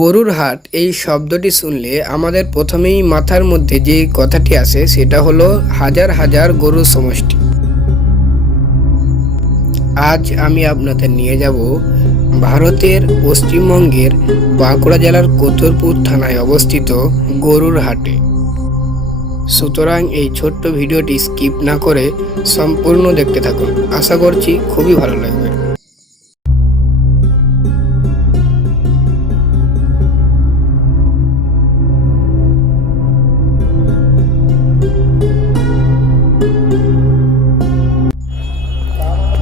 গরুর হাট এই শব্দটি শুনলে আমাদের প্রথমেই মাথার মধ্যে যে কথাটি আসে সেটা হলো হাজার হাজার গরুর সমষ্টি। আজ আমি আপনাদের নিয়ে যাব ভারতের পশ্চিমবঙ্গের বাঁকুড়া জেলার কোতরপুর থানায় অবস্থিত গরুর হাটে। সুতরাং এই ছোট্ট ভিডিওটি স্কিপ না করে সম্পূর্ণ দেখতে থাকুন, আশা করছি খুবই ভালো লাগবে।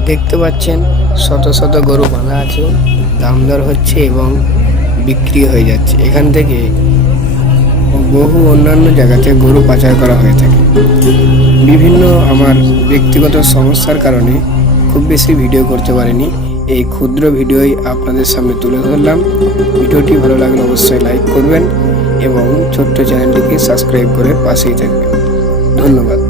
দেখতে পাচ্ছেন শত শত গরু বাঁধা আছে, দাম দর হচ্ছে এবং বিক্রি হয়ে যাচ্ছে। এখান থেকে বহু অন্যান্য জায়গাতে গরু পাচার করা হয়ে থাকে। বিভিন্ন আমার ব্যক্তিগত সমস্যার কারণে খুব বেশি ভিডিও করতে পারিনি, এই ক্ষুদ্র ভিডিওই আপনাদের সামনে তুলে ধরলাম। ভিডিওটি ভালো লাগলে অবশ্যই লাইক করবেন এবং ছোট্ট চ্যানেলটিকে সাবস্ক্রাইব করে পাশেই থাকবেন। ধন্যবাদ।